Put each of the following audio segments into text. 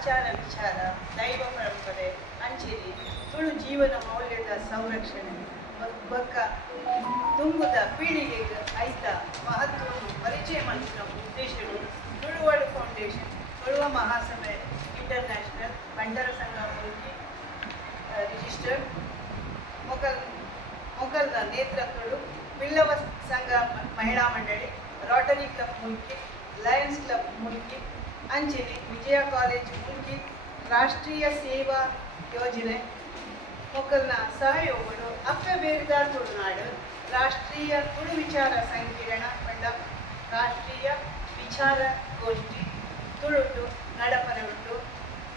ಆಚಾರ ವಿಚಾರ ದೈವ ಪರಂಪರೆ ಅಂಚಿರಿ ತುಳು ಜೀವನ ಮೌಲ್ಯದ ಸಂರಕ್ಷಣೆ ಬಕ್ಕ ತುಂಬುದ ಪೀಳಿಗೆಗೆ ಐತ ಮಹತ್ವವನ್ನು ಪರಿಚಯ ಮಾಡಿದ ಉದ್ದೇಶಗಳು ತುಳುವಾಡು ಫೌಂಡೇಶನ್ ತುಳುವ ಮಹಾಸಭೆ ಇಂಟರ್ನ್ಯಾಷನಲ್ ಬಂಡರ ಸಂಘ ಮುಲ್ಕಿ ರಿಜಿಸ್ಟರ್ಡ್ ಮೊಘಲ್ನ ನೇತೃತ್ವಗಳು ಬಿಲ್ಲವ ಸಂಘ ಮಹಿಳಾ ಮಂಡಳಿ Rotary Club Mulki Lions Club Mulki ಅಂಚಿನಿ ವಿಜಯ ಕಾಲೇಜ್ ಮುಲ್ಕಿ ರಾಷ್ಟ್ರೀಯ ಸೇವಾ ಯೋಜನೆ ಮೊಘಲ್ನ ಸಹಯೋಗಗಳು ಅಪ್ಪ ಬೇರಿದ ತುಳುನಾಡು ರಾಷ್ಟ್ರೀಯ ತುಳು ವಿಚಾರ ಸಂಕಿರಣ ಪಂಡ ರಾಷ್ಟ್ರೀಯ ವಿಚಾರ ಗೋಷ್ಠಿ ತುಳುಟು ನಡಪರವಿಟ್ಟು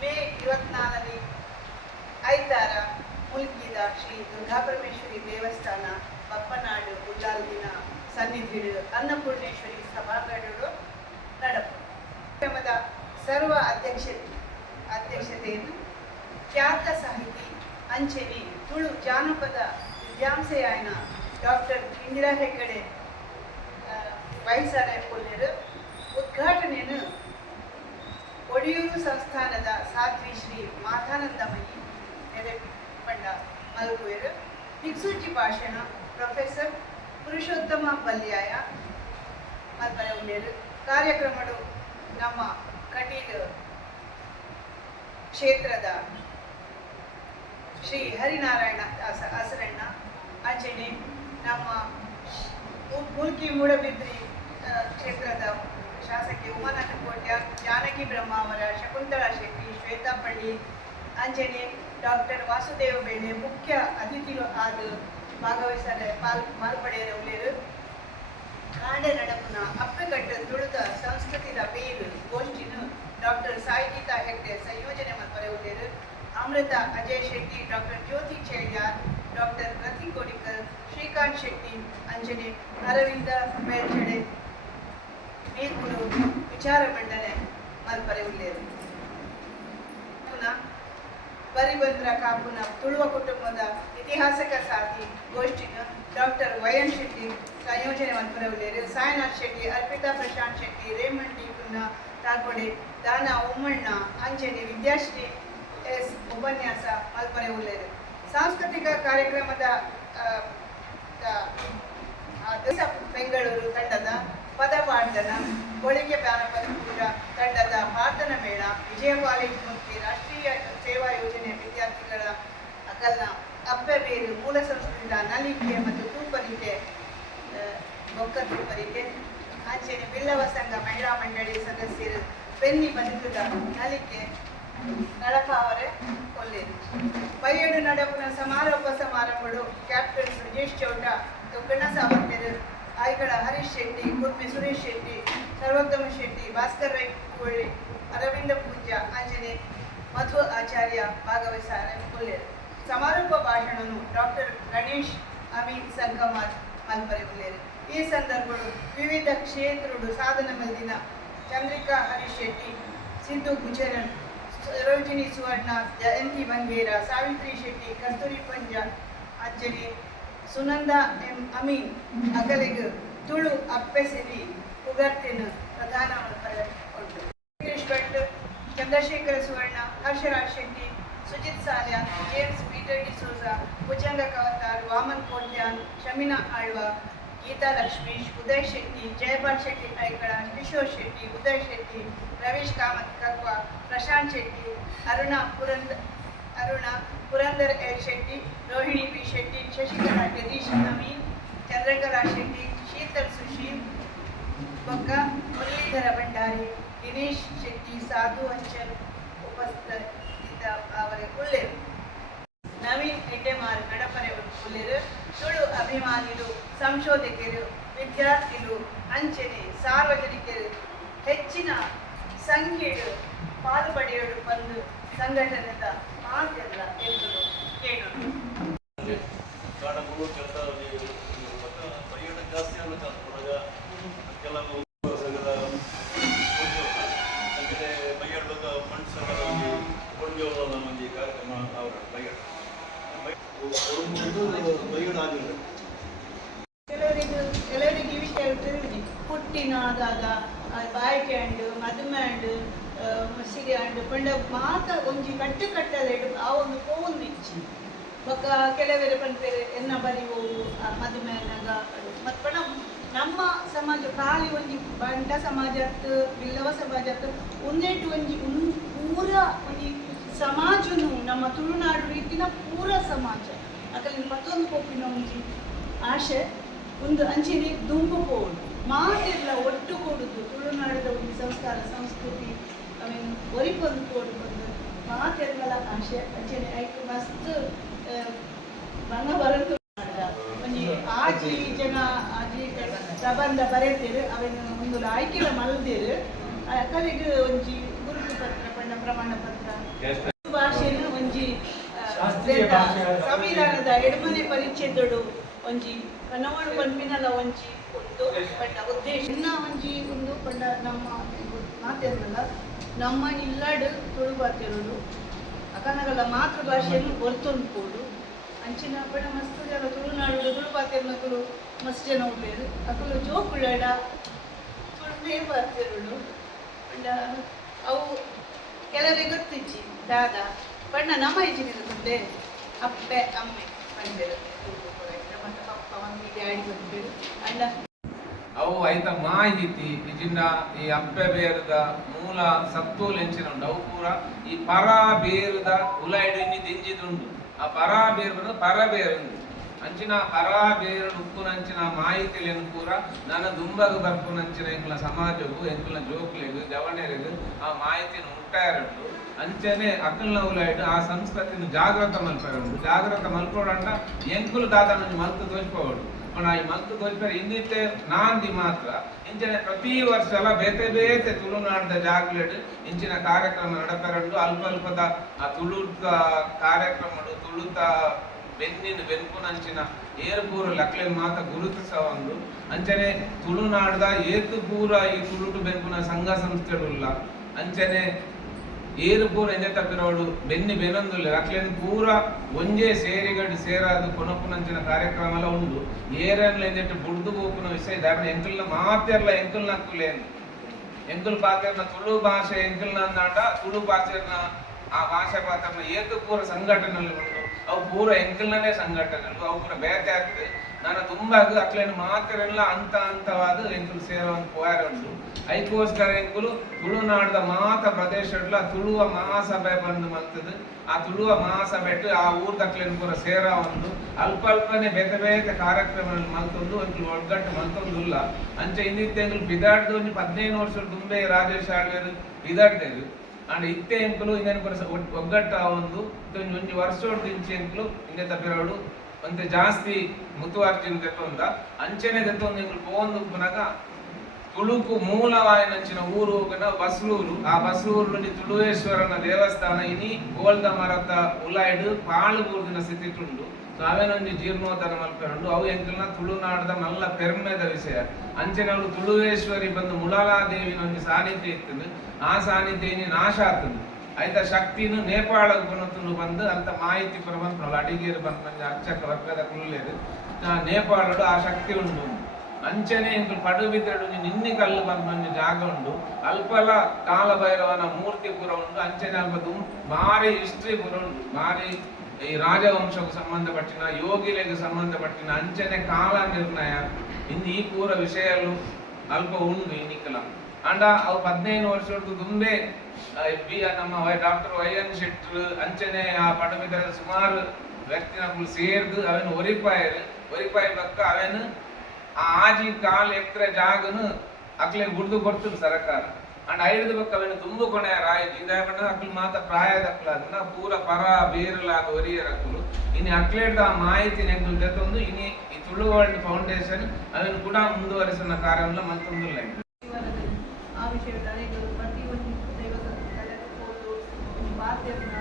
ಮೇ 24 ಐತಾರ ಮುಲ್ಕಿದ ಶ್ರೀ ದುರ್ಗಾಪರಮೇಶ್ವರಿ ದೇವಸ್ಥಾನ ಬಪ್ಪನಾಡು ಉಲ್ಲಾಲ್ದಿನ ಸನ್ನಿಧಿಡು ಅನ್ನಪೂರ್ಣೇಶ್ವರಿ ಸಭಾಗಢಗಳು ನಡಪು ಕಾರ್ಯಕ್ರಮದ ಸರ್ವ ಅಧ್ಯಕ್ಷತೆಯನ್ನು ಖ್ಯಾತ ಸಾಹಿತಿ ಅಂಚೆನಿ ತುಳು ಜಾನಪದ ವಿದ್ಯಾಂಸೆಯಾಯನ ಡಾಕ್ಟರ್ ಇಂದಿರಾ ಹೆಗ್ಗಡೆ ವಹಿಸಾರ ಕೊಲ್ಲರು ಉದ್ಘಾಟನೆಯನ್ನು ಒಡಿಯೂರು ಸಂಸ್ಥಾನದ ಸಾಧ್ವಿ ಶ್ರೀ ಮಾತಾನಂದಮಯಿ ನೆರೆಪಂಡ ಮಲ್ಕುವೆರು ದಿಕ್ಸೂಚಿ ಭಾಷಣ ಪ್ರೊಫೆಸರ್ ಪುರುಷೋತ್ತಮ ಬಲ್ಯಾಯ ಮಲ್ಪರ ಉಳ್ಳೇರು ಕಾರ್ಯಕ್ರಮಗಳು ನಮ್ಮ ಕಟೀಲು ಕ್ಷೇತ್ರದ ಶ್ರೀ ಹರಿನಾರಾಯಣ ಹಸರಣ್ಣ ಅಂಚನೆ ನಮ್ಮ ಮುಲ್ಕಿ ಮೂಡಬಿದ್ರಿ ಕ್ಷೇತ್ರದ ಶಾಸಕಿ ಉಮಾನಾಥ ಕೋಟ್ಯ ಜಾನಕಿ ಬ್ರಹ್ಮಾವರ ಶಕುಂತಳಾ ಶೆಟ್ಟಿ ಶ್ವೇತಾ ಪಳ್ಳಿ ಅಂಜನೆ ಡಾಕ್ಟರ್ ವಾಸುದೇವ ಬೇಳೆ ಮುಖ್ಯ ಅತಿಥಿಗಳು ಆದ ಭಾಗವಹಿಸಲು ಮಾಲ್ಪಡೆಯರ ಉಳ್ಳೇರು ಕಾಂಡೆ ನಡಪುನ ಅಪ್ಪಗಟ್ಟು ತುಳುದ ಸಂಸ್ಕೃತಿದ ಬೇರು ಗೋಷ್ಠಿನು ಡಾಕ್ಟರ್ ಸಾಯಿಗೀತಾ ಹೆಗ್ಡೆ ಸಂಯೋಜನೆ ಮಲ್ಪರೆ ಉಳ್ಳೇರು ಅಮೃತ ಅಜಯ್ ಶೆಟ್ಟಿ ಡಾಕ್ಟರ್ ಜ್ಯೋತಿ ಚೇಳ್ಯಾರ್ ಡಾಕ್ಟರ್ ರತಿ ಕೋಡಿಕರ್ ಶ್ರೀಕಾಂತ್ ಶೆಟ್ಟಿ ಅಂಜನೆ ಅರವಿಂದ ಬೇಲ್ಚಡೆ ಮೇಲ್ಕುಳು ವಿಚಾರ ಮಂಡನೆ ಮಲ್ಪರೆ ಉಳ್ಳೇರು ಬರಿಬಂದ್ರ ಕಾಪುನ ತುಳುವ ಕುಟುಂಬದ ಇತಿಹಾಸಕ ಸಾಥಿ ಗೋಷ್ಠಿನ ಡಾಕ್ಟರ್ ವೈಎನ್ ಶೆಟ್ಟಿ ಸಂಯೋಜನೆ ಮಲ್ಪರೆ ಉಳ್ಳೇರು ಸಾಯಿನಾಥ್ ಶೆಟ್ಟಿ ಅರ್ಪಿತಾ ಪ್ರಶಾಂತ್ ಶೆಟ್ಟಿ ರೇಮಂಡ್ ಡಿ ಪುನ್ನ ತಾಳ್ಕೊಡೆ ದಾನ ಉಮ್ಮಣ್ಣ ಅಂಜನೆ ವಿದ್ಯಾಶ್ರೀ ಎಸ್ ಉಪನ್ಯಾಸ ಮಲ್ಪರೆ ಉಳ್ಳೇರು ಸಾಂಸ್ಕೃತಿಕ ಕಾರ್ಯಕ್ರಮದ ಬೆಂಗಳೂರು ತಂಡದ ಪದಪಾಠನ ಹೋಳಿಗೆ ಜಾನಪದ ಪೂಜ ತಂಡದ ಪ್ರಾರ್ಥನಾ ಮೇಳ ವಿಜಯ ಕಾಲೇಜ್ ಮುಖ್ಯ ರಾಷ್ಟ್ರೀಯ ಸೇವಾ ಯೋಜನೆ ವಿದ್ಯಾರ್ಥಿಗಳ ಅಕಲ್ನ ಅಪ್ಪಬೇರು ಮೂಲ ಸಂಸ್ಕೃತಿಯ ನಲಿಕೆ ಮತ್ತು ತೂಪರಿಕೆ ಬೊಕ್ಕ ತೂಪರಿಕೆ ಅಂಚೆನೆ ಬಿಲ್ಲವ ಸಂಘ ಮಹಿಳಾ ಮಂಡಳಿ ಸದಸ್ಯರು ಬೆನ್ನಿ ಬದುಕದ ನಲಿಕೆ ನಡಪಾವರೆ ಕೊಲ್ಲೇರು ಬೈಯಡು ನಡಪುನ ಸಮಾರೋಪ ಸಮಾರಂಭಗಳು ಕ್ಯಾಪ್ಟನ್ ಬ್ರಿಜೇಶ್ ಚೌಟ ತುಕ್ಕಣ್ಣ ಸಾವಂತರು ಆಯ್ಗಳ ಹರೀಶ್ ಶೆಟ್ಟಿ ಕುರ್ಮಿ ಸುರೇಶ್ ಶೆಟ್ಟಿ ಸರ್ವೋತ್ತಮ ಶೆಟ್ಟಿ ಭಾಸ್ಕರ್ ರೈ ಕೋಳಿ ಅರವಿಂದ ಪೂಜ್ಯ ಅಂಜನೆ ಮಧು ಆಚಾರ್ಯ ಭಾಗವಹಿಸಾರೆ ಕೊಲ್ಲೇರು ಸಮಾರೋಪ ಭಾಷಣನು ಡಾಕ್ಟರ್ ಗಣೇಶ್ ಅಮೀನ್ ಸಂಗಮಾರ್ ಮಲ್ಪರೆ ಉಳ್ಳೇರು ಈ ಸಂದರ್ಭಗಳು ವಿವಿಧ ಕ್ಷೇತ್ರಗಳು ಸಾಧನ ಮೆಲ್ದಿನ ಚಂದ್ರಿಕಾ ಹರೀಶ್ ಶೆಟ್ಟಿ ಸಿದ್ದು ಗುಜರನ್ ಸರೋಜಿನಿ ಸುವರ್ಣ ಜಯಂತಿ ಬಂಗೇರ ಸಾವಿತ್ರಿ ಶೆಟ್ಟಿ ಕಸ್ತೂರಿ ಪಂಜ ಅಂಜನೆ ಸುನಂದ ಎಂ ಅಮೀನ್ ಅಗಲಿಗ ತುಳು ಅಪ್ಪೆಸಿರಿ ಉಗರ್ತಿನ ಪ್ರಧಾನ ಉಂಟು ವೆಂಕಟೇಶ್ ಭಟ್ ಚಂದ್ರಶೇಖರ ಸುವರ್ಣ Harshraj Shetty Sujit ಸಾಲ್ಯ James Peter D'Souza Bhujanga ಕವತಾರ್ Vaman Kotian Shamina Alva Geetha Lakshmish Uday Shetty Jayapal Shetty Aikala Kishore Shetty Uday Shetty Ravish Kamath ಕಲ್ವ Prashant Shetty Aruna Purandar L Shetty Rohini B Shetty Shashikala Jagadish Amin Chandrakala Shetty Sheetal Sushil ಬೊಕ್ಕ ಮುರಳೀಧರ ಭಂಡಾರಿ ದಿನೇಶ್ ಶೆಟ್ಟಿ ಸಾಧು ಅಂಚಲ್ ಉಪಸ್ಥಿತ ಅವರೇ ಉಳ್ಳೇರು ನವೀನ್ ಹೆಡ್ಡೆಮಾರ್ ನಡಪರೆ ಉಳ್ಳೇರು ತುಳು ಅಭಿಮಾನಿಗಳು ಸಂಶೋಧಕರು ವಿದ್ಯಾರ್ಥಿಗಳು ಅಂಚನೆ ಸಾರ್ವಜನಿಕರು ಹೆಚ್ಚಿನ ಸಂಖ್ಯೆಗಳು ಪಾಲ್ಪಡೆಯಲು ಬಂದು ಸಂಘಟನೆದ ಮಾತೆಲ್ಲ ಎಂದು ಕೇಳೋಣ ಕೆಲವರಿಗೆ ಈ ವಿಷಯ ತಿಳಿದಿ ಪುಟ್ಟಿನಾದಾಗ ಬಾಯ್ಕ್ಯಾಂಡು ಮದುಮ್ಯಾಂಡು ಇಚ್ಚಿದೆ ಅಂಡ್ ಪಂಡ ಮಾತ ಒಂಜಿ ಕಟ್ಟು ಕಟ್ಟಲೆ ಆ ಒಂದು ಕೋವೊಂದು ಇಚ್ಚಿ ಬೊಕ್ಕ ಕೆಲವೆರೆ ಪಂಪೆರೆ ಎನ್ನ ಬರಿವು ಮದುಮೆನಾಗ ಮತ್ತು ಪಂಡ ನಮ್ಮ ಸಮಾಜ ಖಾಲಿ ಒಂಜಿ ಬಂಟ ಸಮಾಜತ್ ಬಿಲ್ಲವ ಸಮಾಜತ್ ಒಂದೇಟು ಒಂಜಿ ಪೂರ ಒಂಜಿ ಸಮಾಜನು ನಮ್ಮ ತುಳುನಾಡು ರೀತಿನ ಪೂರ ಸಮಾಜ ಅಕಲಿನ ಮತ್ತೊಂದು ಕೋಪಿನ ಒಂಜಿ ಆಶೆ ಒಂದು ಅಂಚೆನೆ ದುಂಬು ಪೋಡು ಮಾತೆಲ್ಲ ಒಟ್ಟು ಕೊಡುದು ತುಳುನಾಡದ ಒಂದು ಸಂಸ್ಕಾರ ಸಂಸ್ಕೃತಿ ಅವೇನು ಒರಿಪೊಂದು ಕೋಡು ಬಂದು ಮಾತೆಲ್ಲ ಆಶೆ ಅಂಚೆನೆ ಐಕ್ ಮಸ್ತ್ ಬಂಗ ಬರತು ಒಂಜಿ ಆಜಿ ಜನ ಆಜಿ ಪ್ರಬಂಧ ಬರೆತೇರು ಅವೇನು ಒಂದು ಆಯ್ಕೆಲ ಮಲ್ದೇರು ಕಲೆಗೆ ಒಂಜಿ ಗುರುತು ಪತ್ರ ಪಂಡ ಪ್ರಮಾಣ ಪತ್ರ ಭಾಷೆನು ಒಂಜಿ ಸಂವಿಧಾನದ ಎಡಮನೆ ಪರಿಚಯದೊಡು ಒಂಜಿ ಕನ್ನಡ ಪಂಪಿನಲ ಒಂಜಿ ಒಂದು ಪಂಡ ಉದ್ದೇಶ ಇನ್ನ ಒಂಜಿ ಒಂದು ಪಂಡ ನಮ್ಮ ಮಾತೇನಲ್ಲ ನಮ್ಮ ಇಲ್ಲಾಡು ತುಳು ಬಾತಿರೋಡು ಅಕನಗಲ ಮಾತೃಭಾಷೆಯನ್ನು ಹೊರ್ತೊಂದು ಕೂಡು ಅಂಚಿನ ಪಂಡ ಮಸ್ತ್ ಜನ ತುಳುನಾಡು ತುಳು ಬಾತಿರ್ನ ತುಳು ಮಸ್ತ್ ಜನ ಉಳ್ಳೇರು ಅಕಲು ಜೋಕುಳಡ ತುಳುವೇ ಬಾತಿರೋಡು ಪಂಡ ಅವು ಕೆಲವರಿಗೆ ಗೊತ್ತಿಜ್ಜಿ ದಾದ ಪಂಡ ನಮ್ಮ ಇಚ್ಚಿನಿರುತ್ತದೆ ಅಪ್ಪೆ ಅಮ್ಮೆ ಪಂಡಿರು ಅವು ಐತ ಮಾಹಿತಿ ಇಜಿಂದ ಈ ಅಪ್ಪೆ ಬೇರದ ಮೂಲ ಸತ್ತೋಲೆಂಚಿನ ಉಂಡು ಅವು ಪೂರ ಈ ಪರ ಬೇರದ ಉಲಾಯ್ಡು ಇನ್ನಿ ದಿಂಜಿದುಂಡು ಆ ಪರ ಬೇರು ಪರ ಬೇರುಂಡು ಅಂಚಿನ ಪರ ಬೇರು ಉಪ್ಪುನಂಚಿನ ಮಾಹಿತಿಲೇನು ಪೂರ ನನ್ನ ದುಂಬಗ ಬರ್ಪುನಂಚಿನ ಎಂಕುಲ ಸಮಾಜವು ಎಂಕುಲ ಜೋಕ್ಲೆಗು ಜವಣೆರೆಗು ಆ ಮಾಹಿತಿನ ಉಂಟಾಯರುಂಡು ಅಂಚನೆ ಅಕಲ್ನ ಉಲಾಯ್ಡು ಆ ಸಂಸ್ಕೃತಿನ ಜಾಗೃತ ಮಲ್ಪರುಂಡು ಜಾಗೃತ ಮಲ್ಪೋಡಂಡ ಎಂಕುಲು ದಾದನ ಮಲ್ತು ತೋಚ್ಪೋಡು ಈ ಮಲ್ತು ತೋಚ್ಪರೆ ಇಂದಿತ್ತೆ ನಾಂದಿ ಮಾತ್ರ ಇಂಚಿನ ಪ್ರತಿ ವರ್ಷ ಬೇತೆ ಬೇತೆ ತುಳುನಾಡದ ಜಾಗ್ಲೆಡ್ ಇಂಚಿನ ಕಾರ್ಯಕ್ರಮ ನಡಪೆರಂಡು ಅಲ್ಪ ಅಲ್ಪದ ಆ ತುಳುದ ಕಾರ್ಯಕ್ರಮಡು ತುಳುದ ಬೆನ್ನಿನ ಬೆನ್ಪುನಂಚಿನ ಏರ್ಪೂರ ಲಕ್ಲೆನ್ ಮಾತ ಗುರುತಿಸವಂದು ಅಂಚನೆ ತುಳುನಾಡದ ಏತು ಪೂರ ಈ ತುಳುಟು ಬೆನ್ಪುನ ಸಂಘ ಸಂಸ್ಥೆಡುಲ್ಲ ಅಂಚನೆ ಏರು ಪೂರ ಎಂಜ ತಪ್ಪಿರೋಡು ಬೆನ್ನಿ ಬೆನೊಂದುಲ್ಲ ಅಕ್ಲೆನ್ ಪೂರ ಒಂಜೇ ಸೇರಿಗಡು ಸೇರಾದು ಕೊನಪುನಂಚಿನ ಕಾರ್ಯಕ್ರಮ ಎಲ್ಲ ಉಂಡು ಏರನ್ಲ ಎಂಜೆಟ್ಟು ಬುಡ್ದು ಹೋಪುನ ವಿಷಯ ದಾರಣ ಎಂಕಲ್ನ ಮಾತೆರ್ಲ ಎಂಕಲ್ನ ಹಕ್ಕುಲೇನು ಎಂಕಲ್ ಪಾತೆರ್ನ ತುಳು ಭಾಷೆ ಎಂಕಲ್ನ ಅಂದಾಂಡ ತುಳು ಭಾಷೆನ ಆ ಭಾಷೆ ಪಾತ್ರನ ಏತು ಪೂರ ಸಂಘಟನೆಗಳು ಉಂಡು ಅವು ಪೂರ ಎಂಕಲ್ನೇ ಸಂಘಟನೆಗಳು ಅವು ಪೂರ ಬೇತೆ ಆಗ್ತದೆ ನಾನು ತುಂಬಾಗ ಅಕ್ಲೇನು ಮಾತೆರೆಲ್ಲ ಹಂತವಾದ ಎಂಕಲ್ ಸೇರುವಂತ ಪೋಯಾರ ಉಂಡು ಐಕೋಸ್ಕರ ಎಂಕುಲು ತುಳುನಾಡದ ಮಾತ ಪ್ರದೇಶಡ್ಲ ತುಳುವ ಮಹಾಸಭೆ ಬಂದು ಮಲ್ತದು ಆ ತುಳುವ ಮಹಾಸಭೆ ಆ ಊರ್ದಕ್ಲೇನು ಪೂರ ಸೇರ ಒಂದು ಅಲ್ಪ ಅಲ್ಪನೆ ಬೇತೆ ಬೇತೆ ಕಾರ್ಯಕ್ರಮಗಳು ಮಲ್ತೊಂದು ಎಂಕುಲು ಒಗ್ಗಟ್ಟು ಮಲ್ತೊಂದುಲ್ಲ ಅಂಚೆ ಇಂದಿತ್ತೆ ಎಂಕುಲು ಬಿದಾಡ್ದು ಒಂದು 15 ವರ್ಷ ದುಂಬೆ ರಾಜೇಶ್ ಆಳ್ವೇರು ಬಿದಾಡ್ದೇರು ಅಂಡ್ ಇತ್ತೆ ಎಂಕುಲು ಇನ್ನೇನು ಪೂರ ಒಗ್ಗಟ್ಟು ಒಂದು ಒಂಜಿ ವರ್ಷೋಡು ಇಂಚೆ ಎಂಕುಲು ಇನ್ನೆ ತಪ್ಪಿರೋಡು ಒಂತೆ ಜಾಸ್ತಿ ಮುತುವರ್ಜಿನ ತೆತ್ತೊಂದ ಅಂಚೆನೆ ತೆತ್ತೊಂದು ಎಂಕುಲು ಪೋಂದು ಪುನಗ ತುಳುಕು ಮೂಲವಾಯಿನಂಚಿನ ಊರು ಬಸ್ಲೂರು ಆ ಬಸ್ಲೂರಿನಲ್ಲಿ ತುಳುವೇಶ್ವರನ ದೇವಸ್ಥಾನ ಇನಿ ಗೋಲ್ದ ಮರತ ಉಲಾಯ್ಡು ಪಾಳು ಬೂರ್ದಿನ ಸ್ಥಿತಿಟುಂಡು ಅವೇನೊಂದು ಜೀರ್ಣೋದ್ಧಾರ ಮಲ್ಪೆರುಂಡು ಅವು ಎಂಕಲ್ನ ತುಳುನಾಡದ ಮಲ್ಲ ಪೆರ್ಮೆದ ವಿಷಯ ಅಂಚನೆ ಅವಳು ತುಳುವೇಶ್ವರಿ ಬಂದು ಮುಳಲಾದೇವಿನ ಒಂದು ಸಾನ್ನಿಧ್ಯ ಇತ್ತು ಆ ಸಾನ್ನಿಧ್ಯ ಇನಿ ನಾಶ ಆಗ್ತದೆ ಐತ ಶಕ್ತಿನು ನೇಪಾಳ ಬಂದು ಅಂತ ಮಾಹಿತಿ ಪರವಂತ ಅಡಿಗೇರು ಬಂದ ಅರ್ಚಕ ವರ್ಗದ ಕುಲ್ಲೇರು ನೇಪಾಳಡು ಆ ಶಕ್ತಿ ಉಂಡು ಅಂಚನೆ ಎಂಕುಲು ಪಡು ಬಿದ್ರೆಡು ನಿನ್ನಿ ಕಲ್ಲು ಬಂದ ಜಾಗ ಉಂಡು ಅಲ್ಪಲ ಕಾಲ ಭೈರವನ ಮೂರ್ತಿ ಪೂರ ಉಂಡು ಅಂಚನೆ ಅಲ್ಪ ಭಾರಿ ಹಿಸ್ಟ್ರಿ ಪೂರ ಉಂಡು ಭಾರಿ ಈ ರಾಜವಂಶಕ್ಕೆ ಸಂಬಂಧಪಟ್ಟಿನ ಯೋಗಿಲೆಗೆ ಸಂಬಂಧಪಟ್ಟಿನ ಅಂಚನೆ ಕಾಲ ನಿರ್ಣಯ ಇನ್ನು ಈ ಪೂರ ವಿಷಯಲು ಅಲ್ಪ ಉಂಡು ಇನ್ನಿಕಲ ಅಂಡ ಅವು 15 ವರ್ಷದ್ದು ತುಂಬೆ ನಮ್ಮ ಡಾಕ್ಟರ್ ವೈ.ಎನ್. ಶೆಟ್ರು ಅಂಚನೆ ಆ ಪಡು ಬಿದ್ದರೆ ಸುಮಾರು ವ್ಯಕ್ತಿನಗಳು ಸೇರ್ದು ಅವೇನು ಒರಿಪಾಯಿ ಬಕ್ಕ ಅವೇನು ಆ ಆಜಿ ಕಾಲ್ ಎಕ್ರೆ ಜಾಗನು ಅಕ್ಲೆ ಗುಡ್ದು ಕೊಡ್ತದೆ ಸರ್ಕಾರ ಅಂಡ್ ಐದು ಬಕ್ಕ ಅವೇನು ತುಂಬು ಕೊನೆಯ ರಾಯ ಇದಾಗಣ ಅಕ್ಲು ಮಾತ ಪ್ರಾಯದ ಅಕ್ಲಾದನ್ನ ಪೂರ ಪರ ಬೇರಲಾದ ಒರಿಯರ್ ಅಕ್ಲು ಇನ್ನು ಅಕ್ಲೇಡ್ದ ಆ ಮಾಹಿತಿ ನೆಂಗಳು ಜೊತ್ತೊಂದು ಇನಿ ಈ ತುಳು ವರ್ಲ್ಡ್ ಫೌಂಡೇಶನ್ ಅವೇನು ಕೂಡ ಮುಂದುವರಿಸಿನ ಕಾರ್ಯವನ್ನು ಮತ್ತೊಂದು ಲೈನ್ ಆ ವಿಷಯದಲ್ಲಿ ಪ್ರತಿ ಒಂದು ದೈವದ ಬಾತ್ಯರ್ನ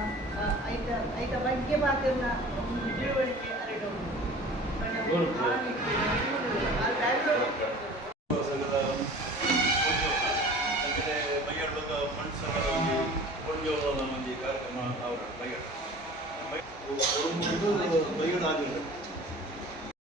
ಐತ ಬಗ್ಗೆ ಬಾತ್ಯರ್ನ ತಿಳುವಳಿಕೆ ಹರಡುವುದು